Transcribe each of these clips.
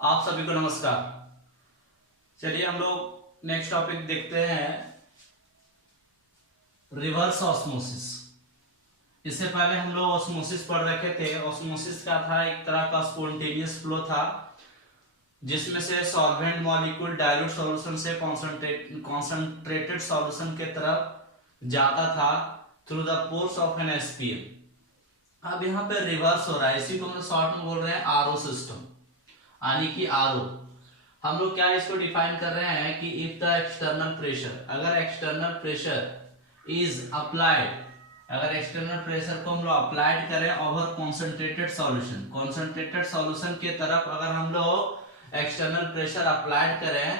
आप सभी को नमस्कार। चलिए हम लोग नेक्स्ट टॉपिक देखते हैं, रिवर्स ऑस्मोसिस। इससे पहले हम लोग ऑस्मोसिस पढ़ रखे थे। ऑस्मोसिस क्या था? एक तरह का स्पॉन्टेनियस फ्लो था जिसमें से सॉल्वेंट मॉलिक्यूल डाइल्यूट सॉल्यूशन से कॉन्सेंट्रेटेड सॉल्यूशन के तरफ जाता था through the pores of an SPL. अब यहाँ पे रिवर्स हो रहा है, इसी को हम शॉर्ट में बोल रहे हैं आरओ सिस्टम, यानी कि आरओ। हम लोग क्या इसको डिफाइन कर रहे हैं कि इफ द एक्सटर्नल प्रेशर, अगर एक्सटर्नल प्रेशर इज अप्लाइड, अगर एक्सटर्नल प्रेशर को हम लोग अप्लाइड करें over concentrated solution, concentrated solution के तरफ अगर हम लोग एक्सटर्नल प्रेशर अप्लाइड करें,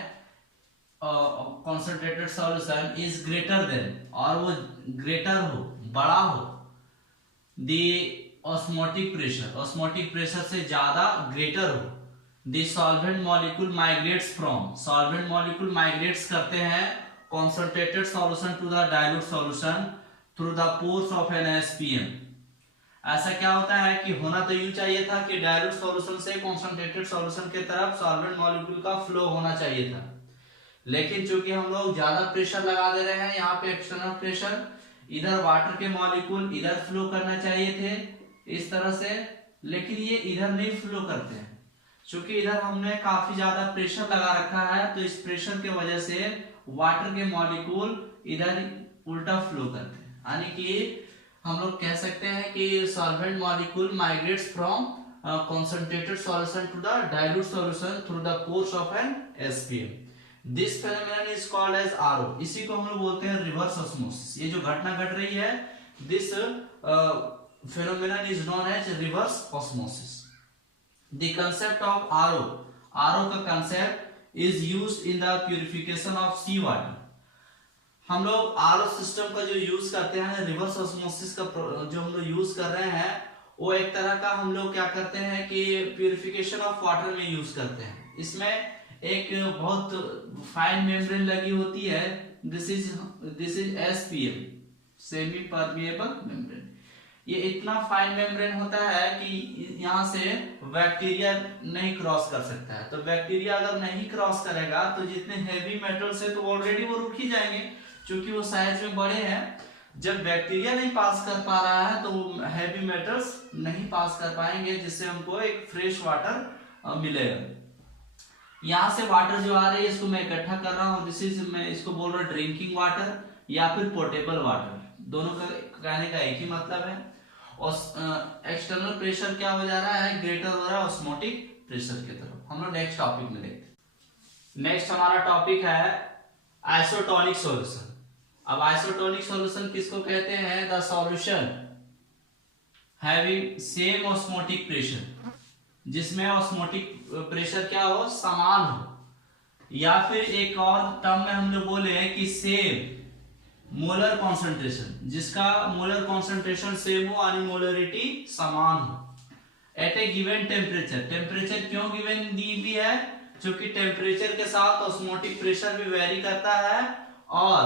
concentrated solution is greater than, और वो ग्रेटर हो, बड़ा हो, the osmotic pressure, osmotic pressure से ज्यादा ग्रेटर हो, the solvent molecule migrates from, solvent molecule migrates करते हैं concentrated solution to the dilute solution through the pores of an SPM. ऐसा क्या होता है कि होना तो यूं चाहिए था कि डाइल्यूट सॉल्यूशन से कॉन्सेंट्रेटेड सॉल्यूशन की तरफ सॉल्वेंट मॉलिक्यूल का फ्लो होना चाहिए था, लेकिन चूंकि हम लोग ज्यादा प्रेशर लगा दे रहे हैं यहाँ पे, एक्सटर्नल प्रेशर, इधर वाटर के मॉलिक्यूल इधर फ्लो करना चाहिए थे इस तरह से, लेकिन ये इधर नहीं फ्लो करते हैं। चूंकि इधर हमने काफी ज्यादा प्रेशर लगा रखा है, तो इस प्रेशर की वजह से वाटर के मॉलिक्यूल इधर उल्टा फ्लो करते हैं, यानी कि हम लोग कह सकते हैं कि solvent molecule migrates from concentrated solution to the dilute solution through the pores of an SPM. This phenomenon is called as RO. इसी को हम लोग बोलते हैं रिवर्स ऑस्मोसिस। ये जो घटना घट रही है, this phenomenon is known as reverse osmosis. The concept of RO का concept is used in the purification of sea water। हम लोग RO सिस्टम का जो यूज करते हैं, रिवर्स ऑस्मोसिस का जो हम लोग यूज कर रहे हैं, वो एक तरह का हम लोग क्या करते हैं कि प्यूरिफिकेशन ऑफ वाटर में यूज करते हैं। इसमें एक बहुत फाइन मेम्ब्रेन लगी होती है, this is SPM, semi permeable membrane. ये इतना फाइन मेम्ब्रेन होता है कि यहाँ से बैक्टीरिया नहीं क्रॉस कर सकता है। तो बैक्टीरिया अगर नहीं क्रॉस करेगा तो जितने हैवी मेटल्स है तो ऑलरेडी वो रुक ही जाएंगे, क्योंकि वो साइज में बड़े हैं। जब बैक्टीरिया नहीं पास कर पा रहा है तो हैवी मेटल्स नहीं पास कर पाएंगे, जिससे हमको एक फ्रेश वाटर मिलेगा। यहाँ से वाटर जो आ रही है इसको मैं इकट्ठा कर रहा हूँ, दिस इज, मैं इसको बोल रहा हूँ ड्रिंकिंग वाटर या फिर पोर्टेबल वाटर, दोनों का कहने का एक ही मतलब है। और एक्सटर्नल प्रेशर क्या हो जा रहा है, ग्रेटर हो रहा है ऑस्मोटिक प्रेशर की तरफ। हम लोग नेक्स्ट टॉपिक में देखते हैं। नेक्स्ट हमारा टॉपिक है आइसोटोनिक सॉल्यूशन। अब आइसोटोनिक सॉल्यूशन किसको कहते हैं? The solution having same osmotic pressure, जिसमें ऑस्मोटिक प्रेशर क्या हो, समान हो, या फिर एक और टर्म में हम लोग बोले कि सेम मोलर कॉन्सेंट्रेशन, जिसका मोलर कॉन्सेंट्रेशन सेम हो यानी मोलरिटी समान हो, एट ए गिवन टेम्परेचर। टेम्परेचर क्यों गिवन दी हुई है? क्योंकि टेम्परेचर के साथ ऑस्मोटिक प्रेशर भी वेरी करता है और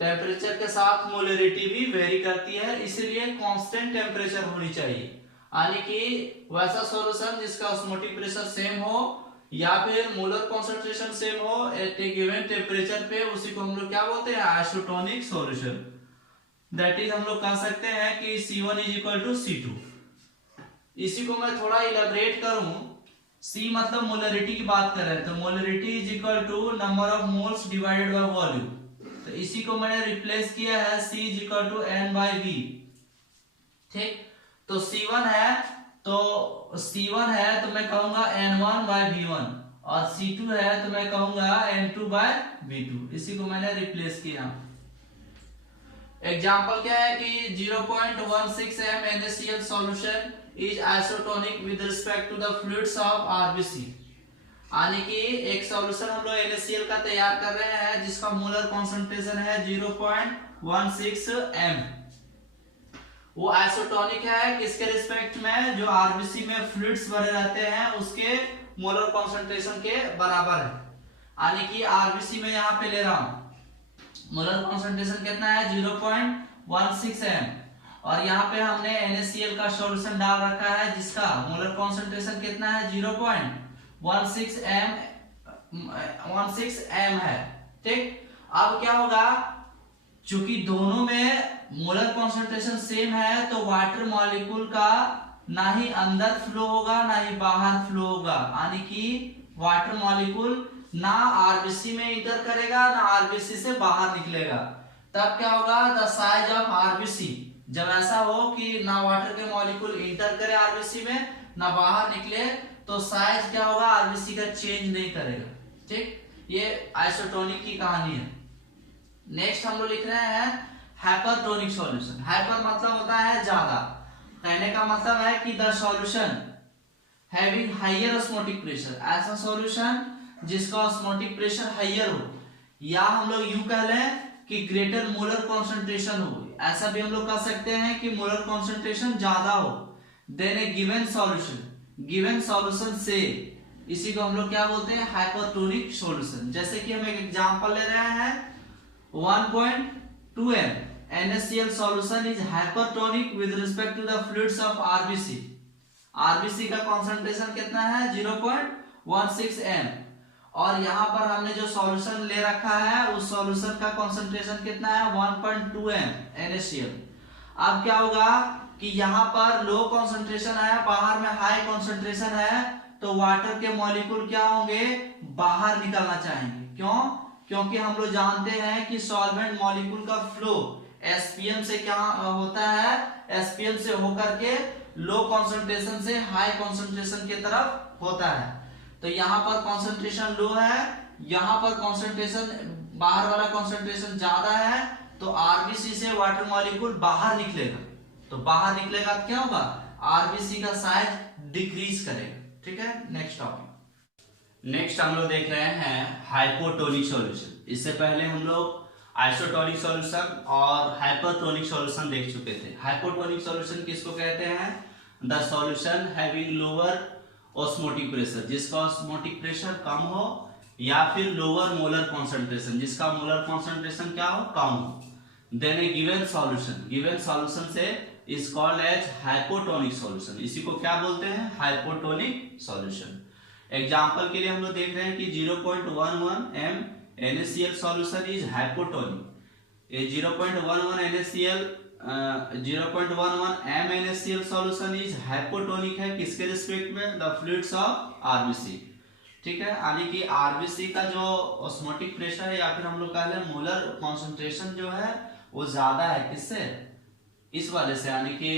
टेम्परेचर के साथ मोलरिटी भी वेरी करती है, इसलिए कांस्टेंट टेम्परेचर होनी चाहिए, यानी कि वैसा सॉल्यूशन जिसका ऑस्मोटिक प्रेशर सेम हो या फिर मोलर कॉन्सेंट्रेशन सेम हो एट ए गिवन टेम्परेचर पे, उसी को हम लोग क्या बोलते हैं, आइसोटोनिक सॉल्यूशन। दैट इज हम लोग कह सकते हैं कि C1 is equal to C2। इसी को मैं थोड़ा इलेबरेट करूं, C मतलब मोलरिटी की बात कर रहे हैं, तो molarity is equal to number of moles divided by volume. तो इसी को मैंने रिप्लेस किया है, C is equal to N by V। ठीक, तो C1 है तो मैं कहूंगा N1 बाय V1, और C2 है तो मैं कहूंगा N2 बाय V2। इसी को मैंने रिप्लेस किया। एग्जांपल क्या है कि 0.16 m NaCl solution is isotonic with respect to the fluids of RBC, यानी कि एक सॉल्यूशन हम लोग NaCl का तैयार कर रहे हैं जिसका मोलर कॉन्सेंट्रेशन है 0.16 m। वो आइसोटोनिक है किसके रिस्पेक्ट में? जो आरबीसी में फ्लूइड्स भरे रहते हैं उसके मोलर कॉन्सेंट्रेशन के बराबर है, यानी कि आरबीसी में यहाँ पे ले रहा हूं, मोलर कॉन्सेंट्रेशन कितना है, 0.16 m, और यहाँ पे हमने NaCl का सॉल्यूशन डाल रखा है जिसका मोलर कॉन्सेंट्रेशन कितना है, 16 m है, ठीक। अब क्या होगा, चूंकि दोनों में मोलर कॉन्सेंट्रेशन सेम है तो वाटर मॉलिक्यूल का ना ही अंदर फ्लो होगा ना ही बाहर फ्लो होगा, यानी कि वाटर मॉलिक्यूल ना आरबीसी में इंटर करेगा ना आरबीसी से बाहर निकलेगा। तब क्या होगा, द साइज ऑफ आरबीसी, जब ऐसा हो कि ना वाटर के मॉलिक्यूल इंटर करे आरबीसी में ना बाहर निकले, तो साइज क्या होगा, आरबीसी का चेंज नहीं करेगा, ठीक। ये आइसोटोनिक की कहानी है। नेक्स्ट हम लोग लिख रहे हैं हाइपरटोनिक सॉल्यूशन। हाइपर मतलब होता है ज्यादा, कहने का मतलब है कि the solution having higher osmotic pressure, ऐसा सॉल्यूशन जिसका ऑस्मोटिक प्रेशर हायर हो, या हम लोग यूं कह लें कि ग्रेटर मोलर कॉन्सेंट्रेशन हो, ऐसा भी हम लोग कह सकते हैं कि मोलर कॉन्सेंट्रेशन ज्यादा हो। देन ए गिवन सॉल्यूशन से, इसी को हम लोग क्या बोलते हैं, हाइपरटोनिक सॉल्यूशन। जैसे कि हम एक एग्जांपल ले रहे हैं, 1.2 m NaCl solution is hypertonic with respect to the fluids of RBC। RBC का कॉन्सेंट्रेशन कितना है, 0.16 m, और यहाँ पर हमने जो सॉल्यूशन ले रखा है उस सॉल्यूशन का कॉन्सेंट्रेशन कितना है, 1.2 m NaCl। अब क्या होगा कि यहाँ पर लो कॉन्सेंट्रेशन है, बाहर में हाई कॉन्सेंट्रेशन है, तो वाटर के मॉलिक्यूल क्या होंगे, बाहर निकलना चाहेंगे। क्यों, क्योंकि हम लोग जानते हैं कि सॉल्वेंट मॉलिक्यूल का फ्लो एसपीएम से क्या होता है, एसपीएम से होकर के लो कॉन्सेंट्रेशन से हाई कॉन्सेंट्रेशन की तरफ होता है। तो यहाँ पर कॉन्सेंट्रेशन लो है, यहाँ पर कॉन्सेंट्रेशन बाहर वाला कॉन्सेंट्रेशन ज्यादा है, तो आरबीसी से वाटर मॉलिक्यूल बाहर निकलेगा, तो बाहर निकलेगा तो क्या होगा, आरबीसी का साइज डिक्रीज करेगा, ठीक है। नेक्स्ट टॉपिक, नेक्स्ट हम लोग देख रहे हैं हाइपोटोनिक सॉल्यूशन। इससे पहले हम लोग आइसोटोनिक सॉल्यूशन और हाइपरटोनिक सॉल्यूशन देख चुके थे। हाइपोटोनिक सॉल्यूशन किसको कहते हैं, the solution having lower osmotic pressure, जिसका ऑस्मोटिक प्रेशर कम हो, या फिर लोअर मोलर कॉन्सेंट्रेशन, जिसका मोलर कॉन्सेंट्रेशन क्या हो, कम हो। देन ए गिवन सॉल्यूशन से is called as hypotonic solution. इसी को क्या बोलते हैं, हाइपोटोनिक सॉल्यूशन। एग्जाम्पल के लिए हम लोग देख रहे हैं कि 0.11 m NaCl solution is hypotonic. 0.11 m NaCl solution is hypotonic है, किसके रिस्पेक्ट में, द फ्लूइड्स ऑफ आरबीसी, ठीक है। यानी कि आरबीसी का जो ऑस्मोटिक प्रेशर है, या फिर हम लोग कह लें मोलर कॉन्सेंट्रेशन जो है वो ज्यादा है, किससे, इस वाले से, यानी कि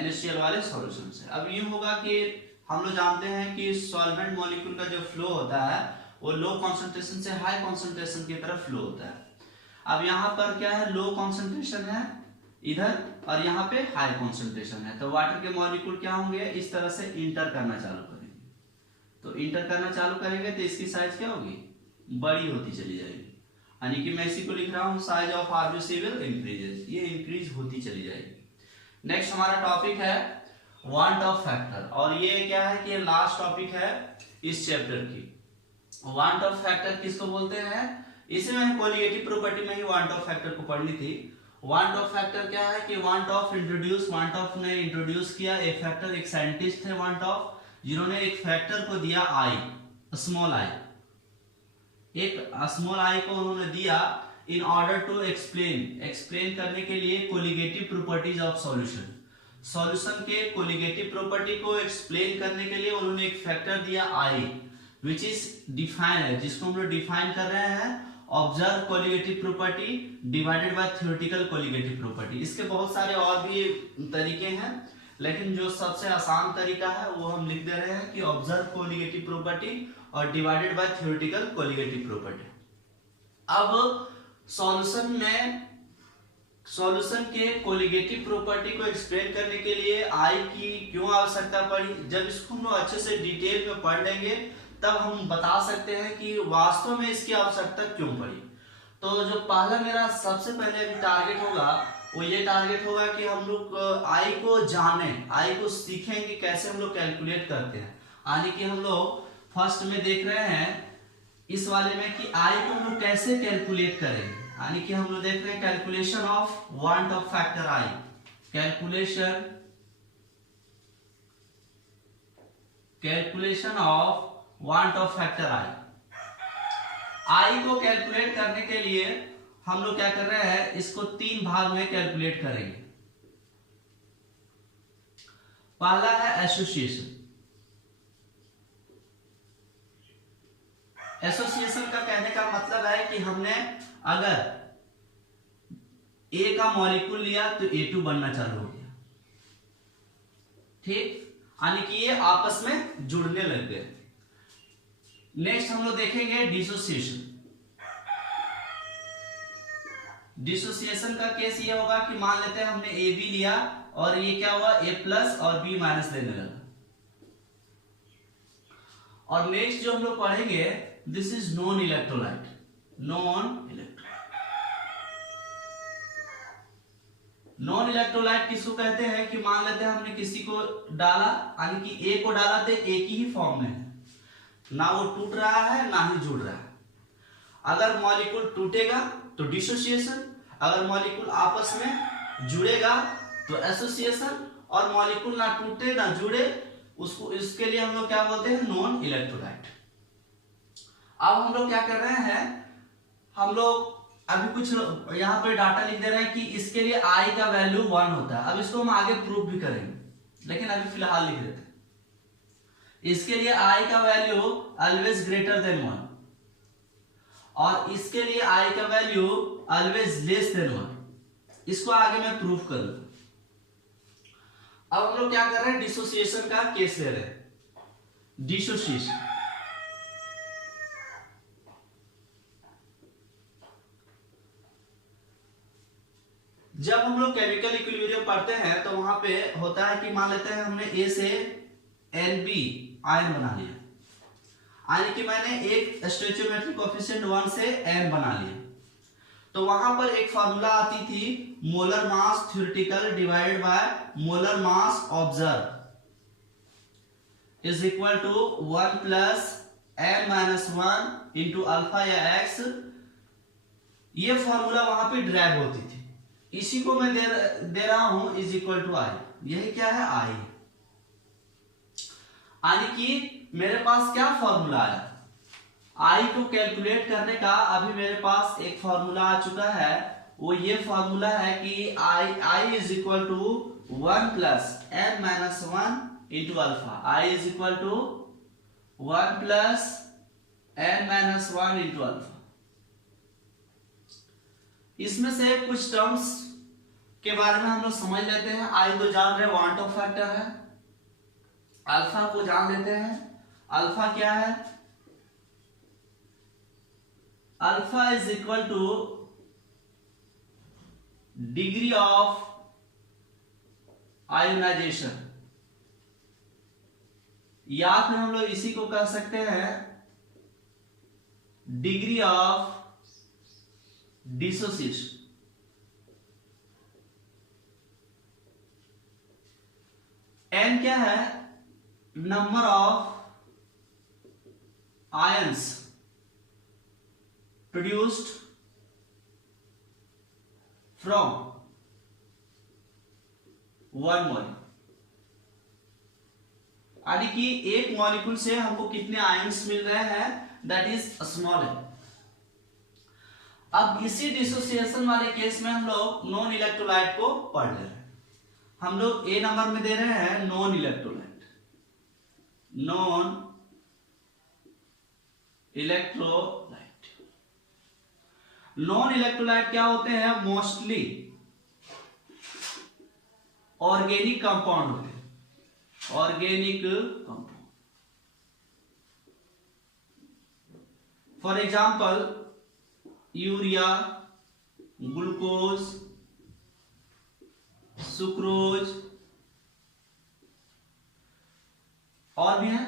NaCl वाले सॉल्यूशन से। अब यूं होगा कि हम लोग जानते हैं कि सॉल्वेंट मॉलिक्यूल का जो फ्लो होता है वो लो कॉन्सेंट्रेशन से हाई कॉन्सेंट्रेशन की तरफ फ्लो होता है। अब यहाँ पर क्या है, लो कॉन्सेंट्रेशन है इधर और यहाँ पे हाई कॉन्सेंट्रेशन है, तो वाटर के मॉलिक्यूल क्या होंगे, इस तरह से इंटर करना चालू करेंगे। तो इंटर करना चालू करेंगे तो इसकी साइज क्या होगी, बड़ी होती चली जाएगी, यानी कि मैं इसी को लिख रहा हूँ, size of RBC will increases, ये इंक्रीज होती चली जाएगी। नेक्स्ट हमारा टॉपिक है वांट ऑफ फैक्टर, और ये क्या है कि लास्ट टॉपिक है इस चैप्टर की। वांट ऑफ फैक्टर किसको बोलते हैं, इसमें कोलिगेटिव प्रॉपर्टी में ही वांट ऑफ फैक्टर को पढ़नी थी। वांट ऑफ फैक्टर क्या है कि वांट ऑफ ने इंट्रोड्यूस किया एक फैक्टर, एक साइंटिस्ट थे वांट ऑफ, जिन्होंने एक फैक्टर को दिया आई, स्मॉल आई, एक स्मॉल आई को उन्होंने दिया इन ऑर्डर टू एक्सप्लेन करने के लिए कोलिगेटिव प्रॉपर्टीज ऑफ सॉल्यूशन के कोलिगेटिव प्रॉपर्टी को एक्सप्लेन करने के लिए उन्होंने एक फैक्टर दिया आई, विच इज डिफाइन है, जिसको हम लोग डिफाइन कर रहे हैं observe colligative property divided by theoretical colligative property. इसके बहुत सारे और भी तरीके हैं, लेकिन जो सबसे आसान तरीका है वो हम लिख दे रहे हैं कि ऑब्जर्व कोलिगेटिव प्रॉपर्टी और divided by theoretical colligative property. अब सॉल्यूशन के कोलिगेटिव प्रॉपर्टी को एक्सप्लेन करने के लिए आई की क्यों आवश्यकता पड़ी, जब इसको हम लोग अच्छे से डिटेल में पढ़ लेंगे तब हम बता सकते हैं कि वास्तव में इसकी आवश्यकता क्यों पड़ी। तो जो पहला मेरा सबसे पहले टारगेट होगा वो ये टारगेट होगा कि हम लोग आई को जाने, आई को सीखें कि कैसे हम लोग कैलकुलेट करते हैं। यानी कि हम लोग फर्स्ट में देख रहे हैं इस वाले में कि आई को हम लोग कैसे कैलकुलेट करेंगे, यानी कि हम लोग देख रहे हैं calculation of Van't Hoff factor i, calculation of Van't Hoff factor i. I को कैलकुलेट करने के लिए हम लोग क्या कर रहे हैं, इसको 3 भाग में कैलकुलेट करेंगे। पहला है एसोसिएशन। एसोसिएशन का कहने का मतलब है कि हमने अगर ए का मॉलिक्यूल लिया तो A2 बनना चालू हो गया, ठीक, यानी कि ये आपस में जुड़ने लग गए। नेक्स्ट हम लोग देखेंगे डिसोसिएशन। डिसोसिएशन का केस ये होगा कि मान लेते हैं हमने ए बी लिया और ये क्या हुआ, ए प्लस और बी माइनस देने लगा। और नेक्स्ट जो हम लोग पढ़ेंगे, this is non electrolyte. Non electrolyte किसको कहते हैं कि मान लेते हैं हमने किसी को डाला, यानी कि ए को डाला तो एक ही फॉर्म में है, ना वो टूट रहा है ना ही जुड़ रहा है। अगर मॉलिक्यूल टूटेगा तो डिसोसिएशन, अगर मॉलिक्यूल आपस में जुड़ेगा तो एसोसिएशन, और मॉलिक्यूल ना टूटे ना जुड़े उसको, इसके लिए हम लोग क्या बोलते हैं, नॉन इलेक्ट्रोलाइट। अब हम लोग क्या कर रहे हैं, हम लोग अभी कुछ यहाँ पे डाटा लिख दे रहे हैं कि इसके लिए आई का वैल्यू 1 होता है। अब इसको हम आगे प्रूफ भी करेंगे, लेकिन अभी फिलहाल लिख देते हैं। इसके लिए आई का वैल्यू ऑलवेज ग्रेटर देन 1 और इसके लिए आई का वैल्यू ऑलवेज लेस देन 1। इसको आगे मैं प्रूफ करूंगा। अब हम लोग क्या कर रहे हैं, डिसोसिएशन का केस ले रहे हैं। डिसोसिएशन, जब हम लोग केमिकल इक्विलिब्रियम पढ़ते हैं तो वहां पे होता है कि मान लेते हैं हमने ए से Nb आयन बना लिया, यानी कि मैंने एक स्टोइचियोमेट्रिक कोएफिशिएंट 1 से n बना लिया। तो वहां पर एक फार्मूला आती थी, molar mass theoretical divided by molar mass observe is equal to 1 plus n minus 1 into alpha या x। ये फार्मूला वहां पे ड्राइव होती थी, इसी को मैं दे रहा हूं इज इक्वल टू आई। यही क्या है, आई। यानी कि मेरे पास क्या फॉर्मूला आया, आई को कैलकुलेट करने का अभी मेरे पास एक फॉर्मूला आ चुका है। वो ये फॉर्मूला है कि i is equal to 1 plus n minus 1 into alpha. I is equal to 1 plus n minus 1 into alpha. इसमें से कुछ टर्म्स के बारे में हम लोग समझ लेते हैं। आई तो जान रहे वांट ऑफ फैक्टर है, अल्फा को जान लेते हैं। अल्फा क्या है, alpha is equal to degree of ionisation, या फिर हम लोग इसी को कह सकते हैं डिग्री ऑफ डिसोसिएशन। n क्या है, number of ions produced from 1 molecule, यानी कि एक मॉलिक्यूल से हमको कितने आयंस मिल रहे हैं, दैट इज स्मॉल n। अब इसी डिसोसिएशन वाले केस में हम लोग नॉन इलेक्ट्रोलाइट को पढ़ ले रहे हैं। हम लोग ए नंबर में दे रहे हैं non electrolyte. Non electrolyte, non electrolyte क्या होते हैं, मोस्टली ऑर्गेनिक कंपाउंड होते हैं। Organic compound, for example urea, glucose, sucrose और भी है।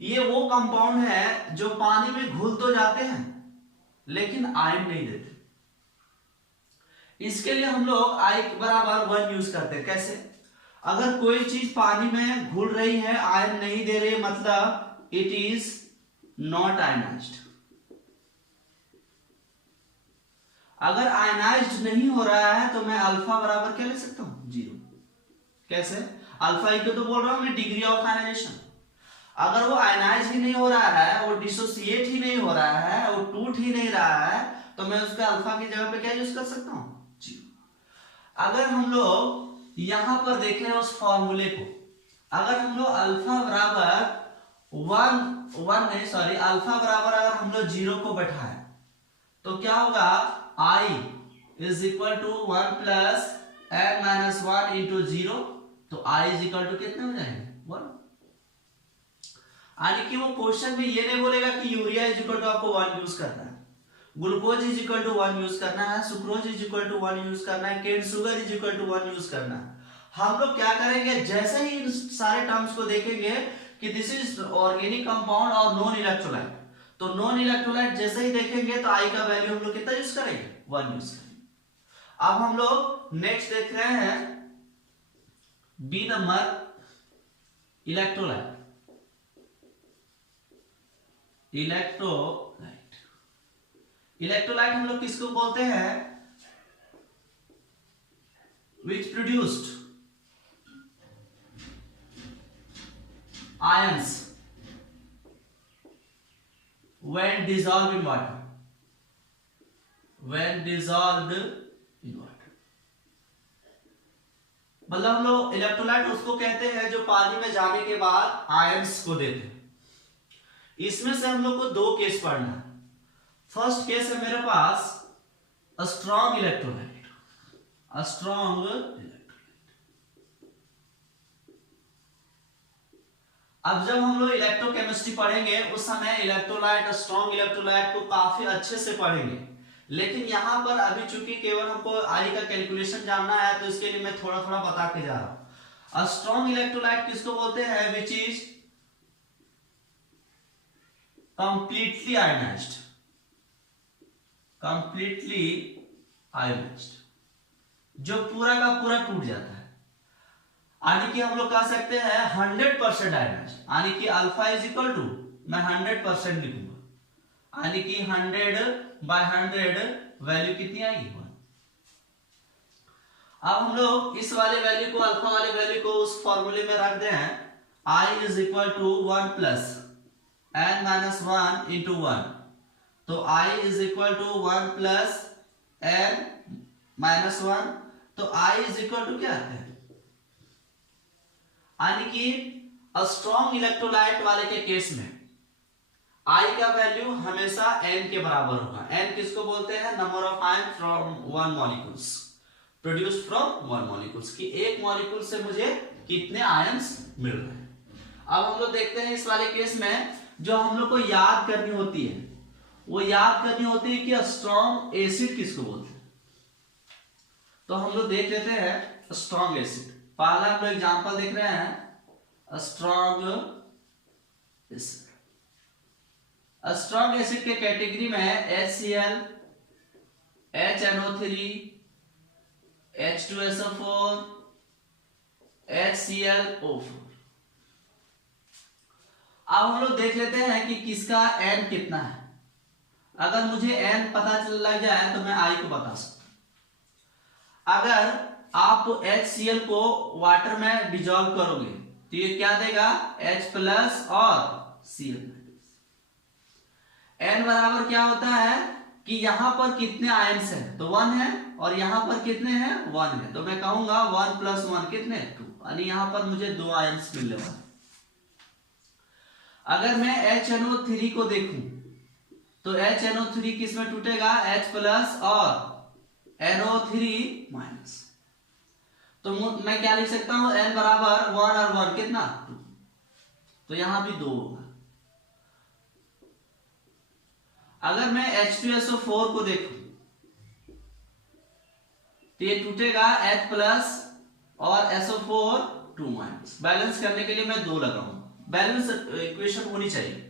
ये वो कंपाउंड है जो पानी में घुल तो जाते हैं लेकिन आयन नहीं देते। इसके लिए हम लोग आई बराबर 1 यूज करते हैं। कैसे, अगर कोई चीज पानी में घुल रही है, आयन नहीं दे रही, मतलब इट इज नॉट आयनाइज्ड। अगर आयनाइज्ड नहीं हो रहा है तो मैं अल्फा बराबर क्या ले सकता हूं, 0। कैसे, अल्फा इक्वल तो बोल रहा हूं मैं डिग्री ऑफ आयनाइजेशन। अगर वो आयनाइज ही नहीं हो रहा है, वो डिसोसिएट ही नहीं हो रहा है, वो टूट ही नहीं रहा है, तो मैं उसका अल्फा की जगह पे क्या यूज कर सकता हूँ, 0। अगर हम लोग यहां पर देखें उस फॉर्मूले को, अगर हम लोग अल्फा बराबर अल्फा बराबर अगर हम लोग 0 को बैठाएं तो क्या होगा, I is equal to 1 plus n minus 1 into 0, तो I इज इक्वल टू कितने हो जाएंगे, 1। यानी कि वो क्वेश्चन में ये नहीं बोलेगा कि यूरिया इज इक्वल टू आपको 1 यूज करना है, glucose is equal to 1 use करना है, sucrose is equal to 1 use करना है, cane sugar is equal to 1 use करना है। हम लोग क्या करेंगे, जैसे ही इन सारे टर्म्स को देखेंगे कि दिस इज ऑर्गेनिक कंपाउंड और नॉन इलेक्ट्रोलाइट, तो नॉन इलेक्ट्रोलाइट जैसे ही देखेंगे तो आई का वैल्यू हम लोग कितना यूज करेंगे, 1 यूज करेंगे। अब हम लोग नेक्स्ट देख रहे हैं बी नंबर, इलेक्ट्रोलाइट। इलेक्ट्रोलाइट हम लोग किसको बोलते हैं, विच produced ions when dissolved in water, मतलब हम लोग इलेक्ट्रोलाइट उसको कहते हैं जो पानी में जाने के बाद आयंस को देते हैं। इसमें से हम लोग को 2 केस पढ़ना है। फर्स्ट केस है मेरे पास स्ट्रॉन्ग इलेक्ट्रोलाइट, अब जब हम लोग इलेक्ट्रोकेमिस्ट्री पढ़ेंगे उस समय इलेक्ट्रोलाइट, स्ट्रॉन्ग इलेक्ट्रोलाइट को काफी अच्छे से पढ़ेंगे, लेकिन यहां पर अभी चूंकि केवल हमको आई का कैलकुलेशन जानना है तो इसके लिए मैं थोड़ा थोड़ा बता के जा रहा हूं। स्ट्रॉन्ग इलेक्ट्रोलाइट किसको बोलते हैं, विच इज कंप्लीटली आयोनाइज्ड, जो पूरा का पूरा टूट जाता है। यानी कि हम लोग कह सकते हैं 100% आयनाइज्ड, यानी कि अल्फा इज इक्वल टू, मैं 100% लिखूंगा, यानी कि 100/100 वैल्यू कितनी आएगी, 1। अब हम लोग इस वाले वैल्यू को, अल्फा वाले वैल्यू को उस फॉर्मूले में रख दे हैं, I is equal to 1 plus n minus 1 into 1, तो I is equal to 1 plus n minus 1, तो I इज इक्वल टू क्या है, यानी कि स्ट्रॉन्ग इलेक्ट्रोलाइट वाले के केस में I का वैल्यू हमेशा n के बराबर होगा। n किसको बोलते हैं, number of ion from 1 molecules, produced from 1 molecules, कि एक मॉलिक्यूल से मुझे कितने आयन्स मिल रहे हैं। अब हम लोग देखते हैं इस वाले केस में जो हम लोग को याद करनी होती है, वो याद करनी होती है कि स्ट्रॉन्ग एसिड किसको बोलते हैं। तो हम लोग देख लेते हैं स्ट्रॉन्ग एसिड। पहला हम लोग एग्जांपल देख रहे हैं स्ट्रॉन्ग एसिड के कैटेगरी में HCl, HNO3, H2SO4, HClO4। अब हम लोग देख लेते हैं कि किसका N कितना है। अगर मुझे N पता चल लग जाए तो मैं I को बता सकता हूं। अगर आप HCl को वाटर में डिजोल्व करोगे तो ये क्या देगा, H प्लस और Cl। N बराबर क्या होता है कि यहां पर कितने आयंस हैं, तो 1 है, और यहां पर कितने हैं, 1 है, तो मैं कहूंगा 1 प्लस 1 कितने, 2, यानी यहां पर मुझे 2 आयंस मिलने वाले। अगर मैं HNO3 को देखूं तो HNO3 किस में टूटेगा, H प्लस और NO3 माइनस, तो मैं क्या लिख सकता हूं, N बराबर 1 और 1 कितना, 2, तो यहां भी 2 होगा। अगर मैं H2SO4 को देखूं तो ये टूटेगा H प्लस और SO4 2 माइनस। बैलेंस करने के लिए मैं 2 लगाऊंगा, बैलेंस इक्वेशन होनी चाहिए।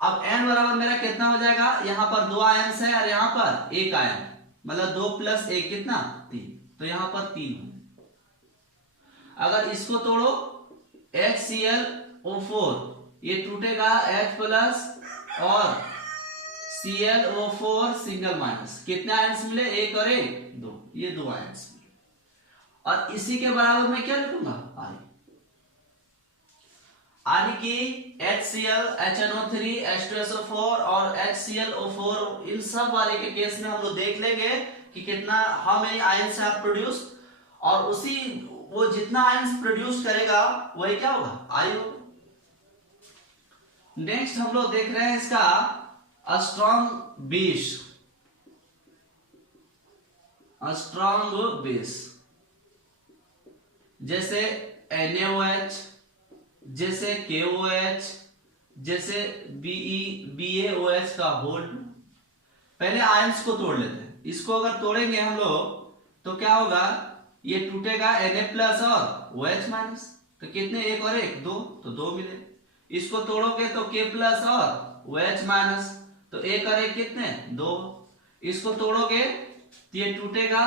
अब N बराबर मेरा कितना हो जाएगा, यहां पर 2 आयंस है और यहां पर 1 आयन, मतलब 2 प्लस 1 कितना, 3, तो यहां पर 3 होंगे। अगर इसको तोड़ो HClO4, ये टूटेगा H प्लस और ClO4 सिंगल माइनस, कितने आयंस मिले, 1 और 1 2, ये 2 आयंस मिले। और इसी के बराबर मैं क्या लिखूंगा, I। यानी कि HCl, HNO3, H2SO4 और HClO4 इन सब वाले के केस में हम लोग देख लेंगे कि कितना how many ions have produced, और उसी वो जितना आयंस प्रोड्यूस करेगा वही क्या होगा, आई होगा। नेक्स्ट हम लोग देख रहे हैं इसका स्ट्रॉन्ग बेस, स्ट्रॉन्ग बेस जैसे NaOH, जैसे KOH, जैसे BaOH का बोल्ड। पहले आयंस को तोड़ लेते हैं, इसको अगर तोड़ेंगे हम लोग तो क्या होगा, ये टूटेगा Na प्लस और OH माइनस, तो कितने, एक और एक दो, तो दो मिले। इसको तोड़ोगे तो K प्लस और OH माइनस, तो एक और एक कितने, दो। इसको तोड़ोगे तो ये टूटेगा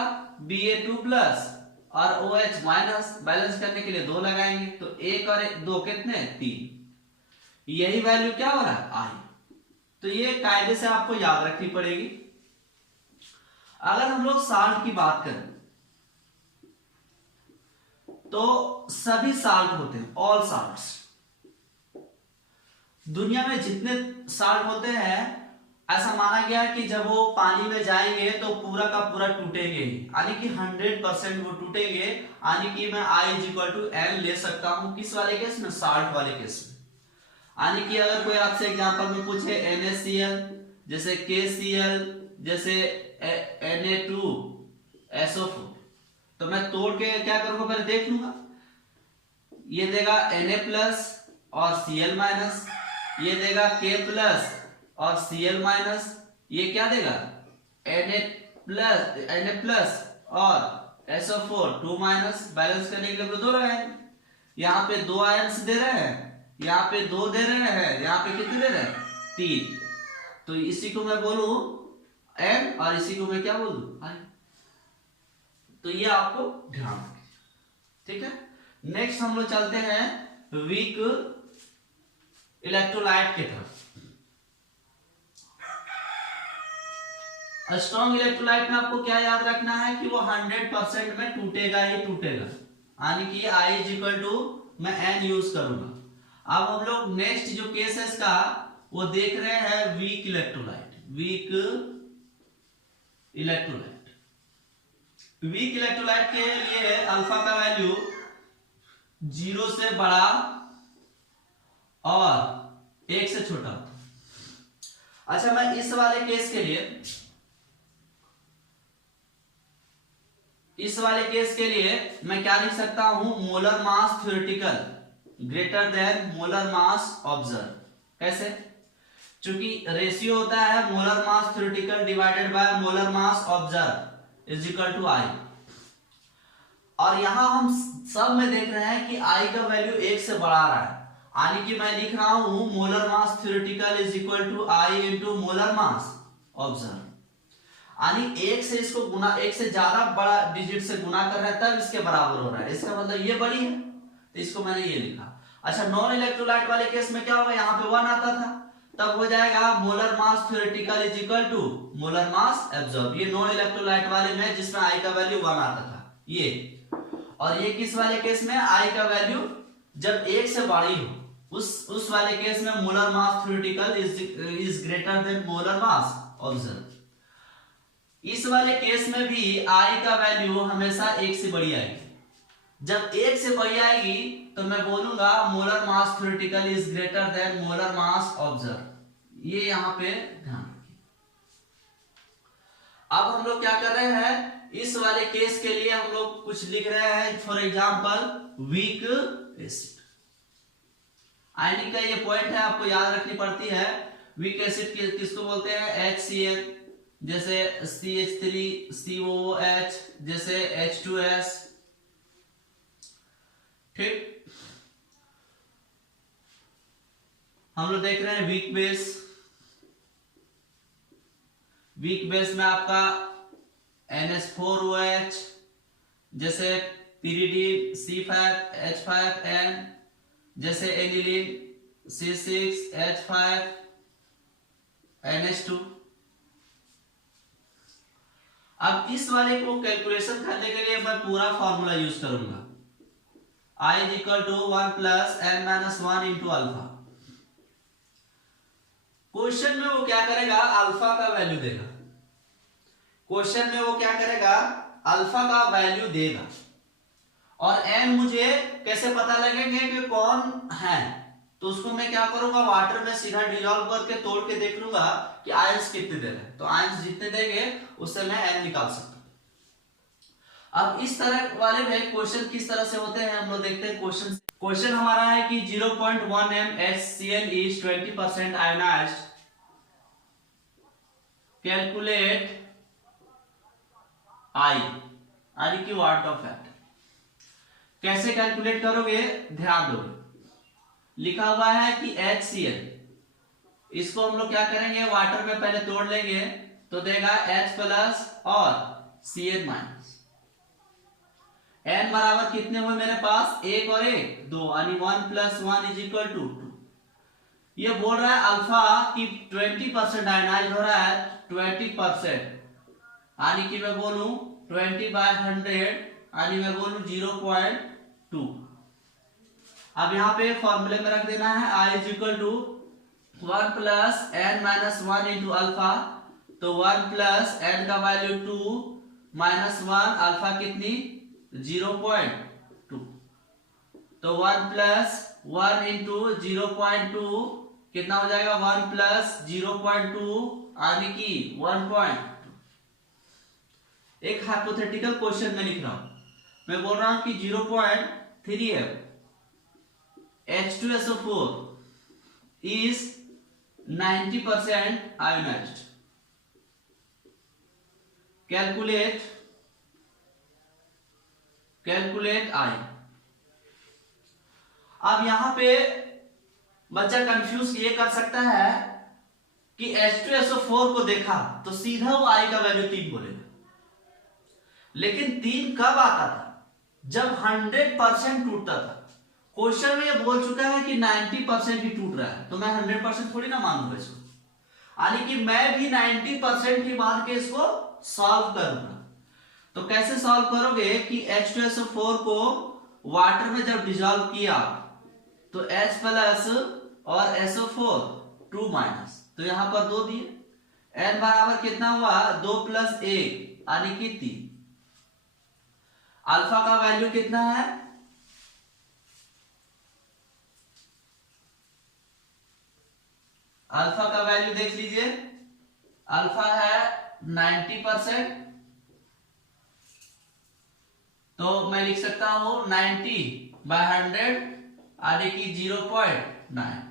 Ba2 प्लस और OH माइनस, बैलेंस करने के लिए दो लगाएंगे, तो एक और एक दो कितने, तीन। यही वैल्यू क्या हो रहा है, आई। तो ये कायदे से आपको याद रखनी पड़ेगी। अगर हम लोग साल्ट की बात करें तो सभी साल्ट होते हैं, ऑल साल्ट्स, दुनिया में जितने साल्ट होते हैं ऐसा माना गया है कि जब वो पानी में जाएंगे तो पूरा का पूरा टूटेंगे, यानी कि 100% वो टूटेंगे। यानी कि मैं I = N ले सकता हूं, किस वाले केस में, साल्ट वाले केस में। यानी कि अगर कोई आपसे एग्जांपल में पूछे NaCl, जैसे KCl, जैसे Na2SO4, तो मैं तोड़ के क्या करूंगा, पहले देख लूंगा। ये देगा Na प्लस और Cl माइनस, ये देगा K प्लस और Cl माइनस, ये क्या देगा Na प्लस और SO4 2 माइनस। बैलेंस करने के लिए दो लगाएंगे, यहाँ पे दो आयंस दे रहे हैं, यहाँ पे दो दे रहे हैं, यहाँ पे कितने दे रहे हैं, तीन। तो इसी को मैं बोलूं N और इसी को मैं क्या बोलूं, I। तो ये आपको ध्यान रखिए, ठीक है। नेक्स्ट हम लोग चलते हैं वीक इलेक्ट्रोलाइट की तरफ। स्ट्रॉन्ग इलेक्ट्रोलाइट में आपको क्या याद रखना है कि वो 100% में टूटेगा ही टूटेगा, यानी कि I = मैं N यूज करूंगा। अब हम लोग नेक्स्ट जो केस है इसका वो देख रहे हैं वीक इलेक्ट्रोलाइट। वीक इलेक्ट्रोलाइट के लिए अल्फा का वैल्यू 0 से बड़ा और 1 से छोटा होता है। अच्छा, मैं इस वाले केस के लिए मैं क्या लिख सकता हूं, molar mass theoretical greater than molar mass observe. कैसे, चूंकि रेशियो होता है molar mass theoretical divided by molar mass observe = I, और यहां हम सब में देख रहे हैं कि I का वैल्यू 1 से बढ़ा रहा है, यानी कि मैं लिख रहा हूं molar mass theoretical = I × molar mass observe. यानी 1 से इसको गुना, 1 से ज्यादा बड़ा डिजिट से गुना कर रहा है तब इसके बराबर हो रहा है, इसका मतलब ये बड़ी है, तो इसको मैंने ये लिखा। अच्छा, नॉन इलेक्ट्रोलाइट वाले केस में क्या होगा, यहाँ पे 1 आता था, तब हो जाएगा molar mass theoretical = molar mass absorb. ये नॉन इलेक्ट्रोलाइट वाले में जिसमें I का वैल्यू 1 आता था ये, और ये किस वाले केस में, I का वैल्यू जब 1 से बड़ी हो, उस वाले केस में molar mass theoretical is greater then molar mass observe. इस वाले केस में भी I का वैल्यू हमेशा 1 से बड़ी आएगी। जब 1 से बड़ी आएगी तो मैं बोलूंगा molar mass theoretical is greater then molar mass observe. ये यहां पे ध्यान रखिए। अब हम लोग क्या कर रहे हैं, इस वाले केस के लिए हम लोग कुछ लिख रहे हैं, फॉर एग्जांपल वीक एसिड। आयनिक का ये पॉइंट है, आपको याद रखनी पड़ती है। वीक एसिड किसको बोलते हैं, HCl, जैसे CH3COOH, जैसे H2S, ठीक। हम लोग देख रहे हैं वीक बेस। वीक बेस में आपका NH4OH, जैसे pyridine C5H5N, जैसे एनिलीन C6H5NH2। अब इस वाले को कैलकुलेशन करने के लिए मैं पूरा फॉर्मूला यूज करूंगा। I is equal to 1 plus n minus 1 into alpha. Question में वो क्या करेगा, अल्फा का वैल्यू देगा। क्वेश्चन में वो क्या करेगा, अल्फा का वैल्यू देगा। और n मुझे कैसे पता लगेंगे कि कौन है, तो उसको मैं क्या करूंगा, वाटर में सीधा डिजॉल्व करके तोड़ के देख लूंगा कि आयंस कितने दे रहे हैं। तो आयंस जितने देंगे उससे मैं n निकाल सकता हूं। अब इस तरह वाले में क्वेश्चन किस तरह से होते हैं हम लोग देखते हैं। क्वेश्चन हमारा है कि 0.1 m HCl is 20% ionized, calculate I की वाट ऑफ फैक्टर। कैसे कैलकुलेट करोगे, ध्यान दो, लिखा हुआ है कि HCl, इसको हम लोग क्या करेंगे, वाटर में पहले तोड़ लेंगे तो देगा H प्लस और Cl माइनस। n बराबर कितने हुए मेरे पास, एक और एक दो, यानी 1 प्लस 1 इज इक्वल टू 2। ये बोल रहा है अल्फा की 20% आयनाइज हो रहा है, 20%, यानी कि मैं बोलूं 20/100, यानी मैं बोलूं 0.2। अब यहाँ पे फॉर्मूले में रख देना है I is equal to 1 plus n minus 1 into alpha. तो 1 प्लस n का वैल्यू 2 माइनस 1, अल्फा कितनी 0.2। तो 1 प्लस 1 इंटू 0.2 कितना हो जाएगा, 1 प्लस 0.2 यानी कि 1.2। एक हाइपोथेटिकल क्वेश्चन में लिख रहा हूं, मैं बोल रहा हूं कि 0.3 H2SO4 is 90% ionized, calculate I। अब यहां पे बच्चा कंफ्यूज ये कर सकता है कि H2SO4 को देखा तो सीधा वो I का वैल्यू 3 बोलेगा, लेकिन 3 कब आता था, जब 100% टूटता था। क्वेश्चन में ये बोल चुका है कि 90% ही टूट रहा है, तो मैं 100% थोड़ी ना मानूंगा इसको, यानी कि मैं भी 90% ही मान के इसको सॉल्व करूंगा। तो कैसे सॉल्व करोगे कि H2SO4 को वाटर में जब डिजॉल्व किया तो H प्लस और SO4 2 माइनस, तो यहां पर 2 दिए, n बराबर कितना हुआ, 2 प्लस 1 यानी कि 3। अल्फा का वैल्यू कितना है, अल्फा का वैल्यू देख लीजिए, अल्फा है 90%, तो मैं लिख सकता हूं 90/100 यानी कि 0.9।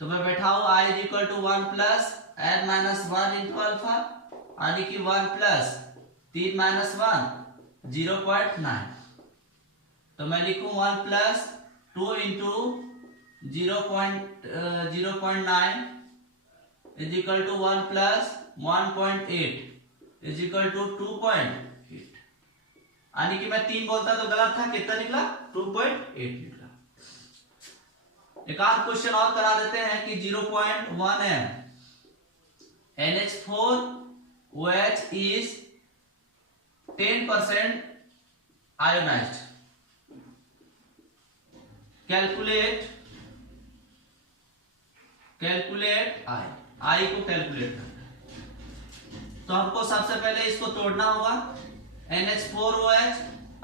तो मैं बैठाऊं I is equal to 1 plus n minus 1 into alpha, यानी कि 1 प्लस 3 माइनस 1 0.9। तो मैं लिखूं 1 plus 2 into 0.9 is equal to 1 plus 1.8 is equal to 2.8, यानी कि मैं 3 बोलता तो गलत था, कितना निकला 2.8 निकला। एक आध क्वेश्चन और करा देते हैं कि 0.1 m NH4OH is 10% ionized, calculate I को कैलकुलेट करना है। तो हमको सबसे पहले इसको तोड़ना होगा, NH4OH,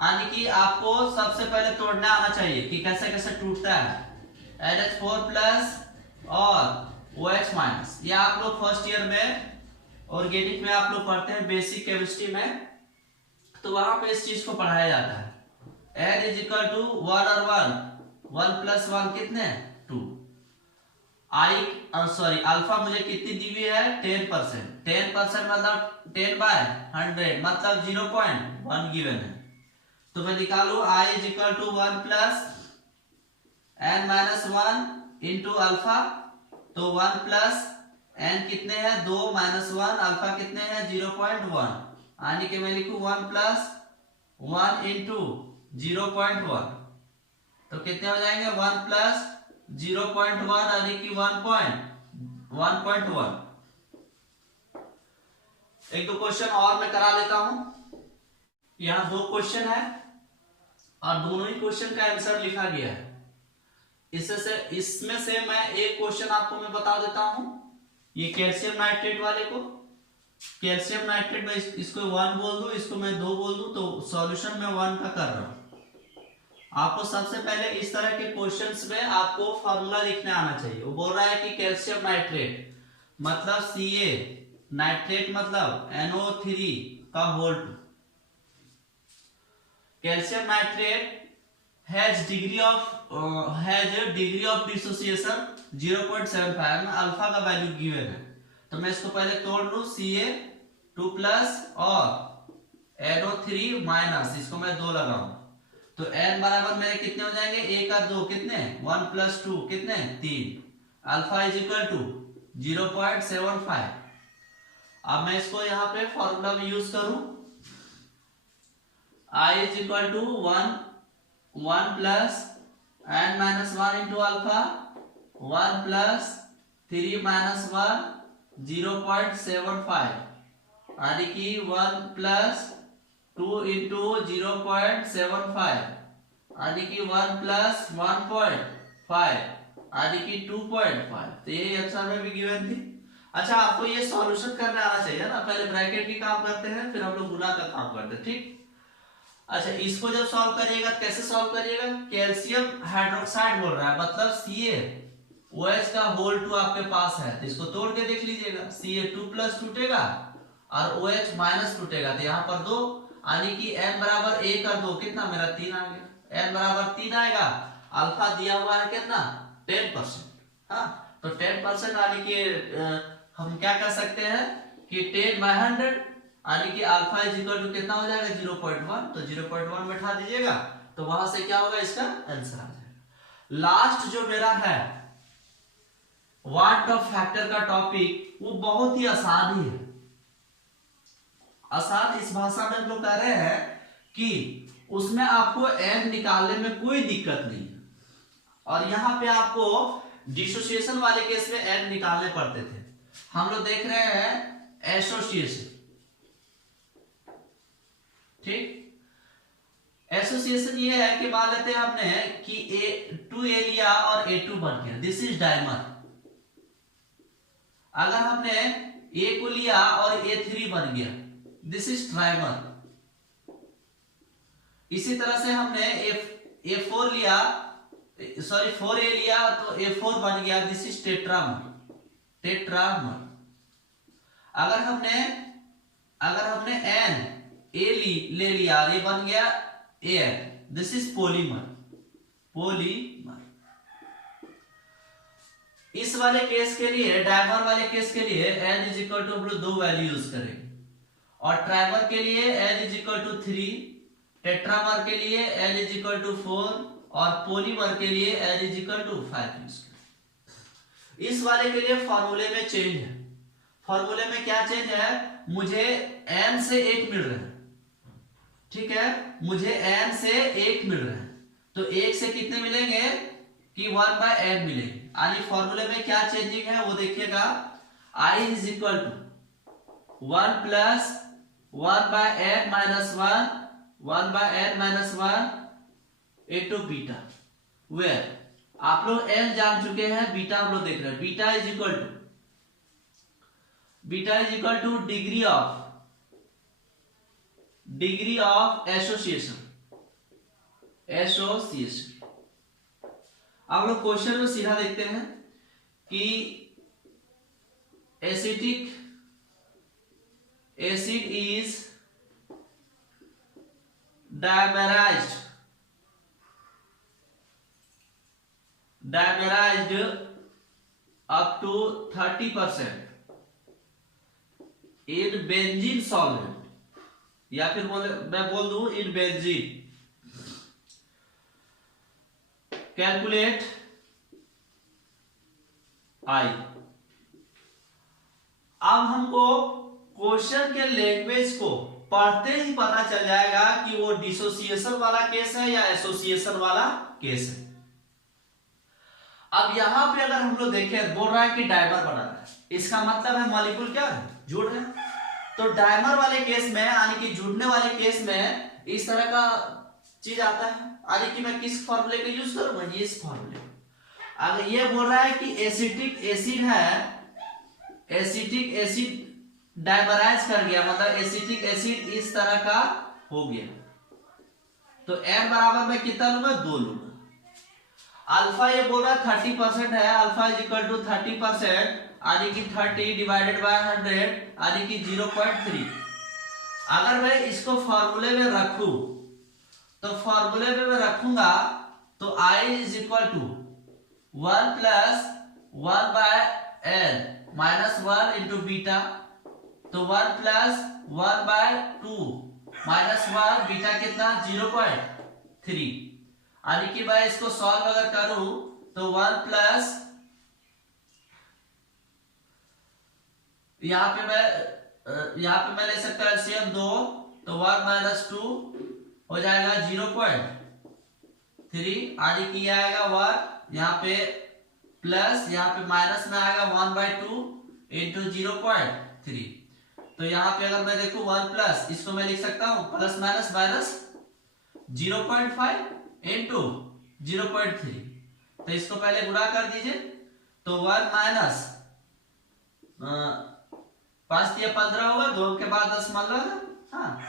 यानी कि आपको सबसे पहले तोड़ना आना चाहिए कि कैसे कैसे टूटता है। NH4 प्लस और OH माइनस, ये आप लोग फर्स्ट ईयर में ऑर्गेनिक में आप लोग पढ़ते हैं, बेसिक केमिस्ट्री में, तो वहां पे इस चीज को पढ़ाया जाता है। N इज इक्वल टू 1 और 1 प्लस 1 कितने 2। अल्फा मुझे कितनी दी हुई है 10%, 10% मतलब 10/100 मतलब 0.1 गिवन है। तो मैं निकालू I is equal to 1 plus n minus 1 into alpha, तो 1 प्लस n कितने हैं 2 माइनस 1, अल्फा कितने हैं 0.1, यानी कि मैं लिखूं 1 प्लस 1 इंटू 0.1, तो कितने हो जाएंगे 1 प्लस 0.1 यानी कि 1.1। एक दो क्वेश्चन और मैं करा लेता हूं, यहां 2 क्वेश्चन है। और दोनों ही क्वेश्चन का आंसर लिखा गया है। इसमें से मैं एक क्वेश्चन आपको मैं बता देता हूं, ये कैल्शियम नाइट्रेट वाले को, कैल्शियम नाइट्रेट में इसको 1 बोल दूं, इसको मैं 2 बोल दूं, तो सॉल्यूशन में 1 का कर रहा हूं। आपको सबसे पहले इस तरह के क्वेश्चंस में आपको फॉर्मूला लिखने आना चाहिए। वो बोल रहा है कि कैल्शियम नाइट्रेट मतलब Ca, नाइट्रेट मतलब NO3 का whole 2। Calcium nitrate has degree of dissociation 0.75 में अल्फा का वैल्यू गिवन है। तो मैं इसको पहले तोड़ लूं, Ca2 प्लस और NO3 माइनस, इसको मैं 2 लगाऊं, तो n बराबर मेरे कितने हो जाएंगे, 1 और 2 कितने, 1 प्लस 2 कितने, 3। Alpha is equal to 0.75। अब मैं इसको यहाँ पे फॉर्मूला में यूज करूं, I is equal to 1 plus n minus 1 into alpha, 1 plus 3 minus 1 0.75, यानी कि 1 प्लस 2 इंटू 0.75, यानी कि 1 प्लस 1.5, यानी कि 2.5। तो ये आंसर में भी गिवन थी। अच्छा, आपको ये सॉल्यूशन करने आना चाहिए ना, पहले ब्रैकेट की काम करते हैं, फिर हम लोग गुना का काम करते हैं, ठीक। अच्छा, इसको जब सॉल्व करिएगा कैसे सॉल्व करिएगा, कैल्शियम हाइड्रोक्साइड बोल रहा है, मतलब CaOH का होल 2 आपके पास है, तो इसको तोड़ के देख लीजिएगा, Ca2 प्लस टूटेगा और OH माइनस टूटेगा, तो यहाँ पर 2, यानी कि n बराबर 1 और 2 कितना, मेरा 3 आ गया। n बराबर 3 आएगा, अल्फा दिया हुआ है कितना, 10%। हाँ, तो 10% यानी कि हम क्या कर सकते हैं कि 10/100, यानी कि अल्फा इज इक्वल टू कितना हो जाएगा, 0.1। तो 0.1 बैठा दीजिएगा, तो वहां से क्या होगा, इसका आंसर आ जाएगा। लास्ट जो मेरा है वाट ऑफ फैक्टर का टॉपिक, वो बहुत ही आसान ही है। आसान इस भाषा में हम लोग कह रहे हैं कि उसमें आपको n निकालने में कोई दिक्कत नहीं है, और यहां पे आपको डिसोसिएशन वाले केस में n निकालने पड़ते थे। हम लोग देख रहे हैं एसोसिएशन, ठीक। एसोसिएशन ये है कि मान लेते हैं हमने कि 2A लिया और A2 बन गया, दिस इज डाइमर। अगर हमने A को लिया और A3 बन गया, दिस इज ट्राइमर। इसी तरह से हमने A4 लिया, सॉरी 4A लिया तो A4 बन गया, दिस इज टेट्रामर। अगर हमने N A ले लिया, ये बन गया AN, दिस इज पॉलीमर। इस वाले केस के लिए, डायमर वाले केस के लिए n इज इक्वल टू हम लोग 2 वैल्यू यूज करेंगे, और ट्राइमर के लिए n is equal to 3, tetramer के लिए n इज इक्वल टू 4, और पॉलीमर के लिए n is equal to 5 use करेंगे। इस वाले के लिए फॉर्मूले में चेंज है। फॉर्मूले में क्या चेंज है, मुझे n से 1 मिल रहा है, ठीक है, मुझे n से 1 मिल रहा है, तो 1 से कितने मिलेंगे कि 1/n मिलेंगे। यानी फॉर्मूले में क्या चेंजिंग है वो देखिएगा, I is equal to 1 plus 1/n minus 1 into beta, where आप लोग n जान चुके हैं, बीटा हम लोग देख रहे हैं। Beta is equal to degree of association. अब लोग क्वेश्चन में सीधा देखते हैं कि acid is dimerized up to 30% in benzene solvent, या फिर मैं बोल दूं इन बेंजीन। Calculate I। अब हमको क्वेश्चन के लैंग्वेज को पढ़ते ही पता चल जाएगा कि वो डिसोसिएशन वाला केस है या एसोसिएशन वाला केस है। अब यहां पे अगर हम लोग देखें, बोल रहा है कि डायमर बना रहा है, इसका मतलब है मॉलिक्यूल क्या है, जुड़ रहे हैं। तो डायमर वाले केस में, यानी कि जुड़ने वाले केस में, इस तरह का चीज आता है। अरे कि मैं किस फॉर्मूले का यूज करूंगा, इस फॉर्मूले। अगर ये बोल रहा है कि एसिटिक एसिड है, एसिटिक एसिड डाइमराइज कर गया, मतलब एसिटिक एसिड इस तरह का हो गया, तो n बराबर मैं कितना लूंगा, 2 लूंगा। अल्फा ये बोल रहा है 30% है, अल्फा इज इक्वल टू 30%, यानी कि 30 डिवाइडेड बाय 100, यानी कि 0.3। अगर मैं इसको फॉर्मूले में रखूं, तो फॉर्मूले में मैं रखूंगा तो I is equal to 1 plus 1 by n minus 1 into beta, तो 1 प्लस 1 बाय 2 माइनस 1, बीटा कितना 0.3, यानी कि मैं इसको सॉल्व अगर करूं तो 1 प्लस, यहाँ पे मैं ले सकता हूं एलसीएम 2, तो 1 माइनस 2 हो जाएगा 0.3, यानी कि आएगा 1, यहाँ पे प्लस, यहाँ पे माइनस में आएगा 1/2 इंटू 0.3। तो यहाँ पे अगर मैं देखूं 1 प्लस, इसको मैं लिख सकता हूं प्लस माइनस माइनस 0.5 इंटू 0.3, तो इसको पहले गुणा कर दीजिए, तो 1 माइनस 5 या 15 होगा, 2 के बाद 10 मान लो, हाँ,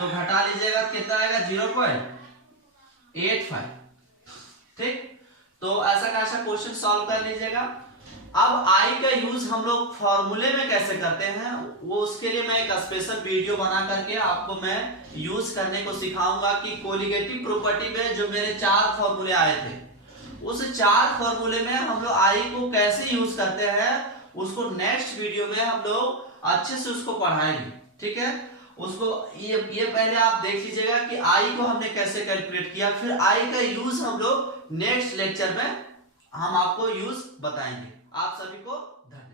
तो घटा लीजिएगा कितना आएगा 0.85। ठीक, तो ऐसा का ऐसा क्वेश्चन सॉल्व कर लीजिएगा। अब आई का यूज हम लोग फॉर्मूले में कैसे करते हैं, वो उसके लिए मैं एक स्पेशल वीडियो बना करके आपको मैं यूज करने को सिखाऊंगा कि कोलिगेटिव प्रॉपर्टी में जो मेरे 4 फॉर्मूले आए थे, उस 4 फॉर्मूले में हम लोग आई को कैसे यूज करते हैं, उसको नेक्स्ट वीडियो में हम लोग अच्छे से उसको पढ़ाएंगे। ठीक है, उसको ये पहले आप देख लीजिएगा कि आई को हमने कैसे कैलकुलेट किया, फिर आई का यूज हम लोग नेक्स्ट लेक्चर में हम आपको यूज बताएंगे। आप सभी को धन्यवाद।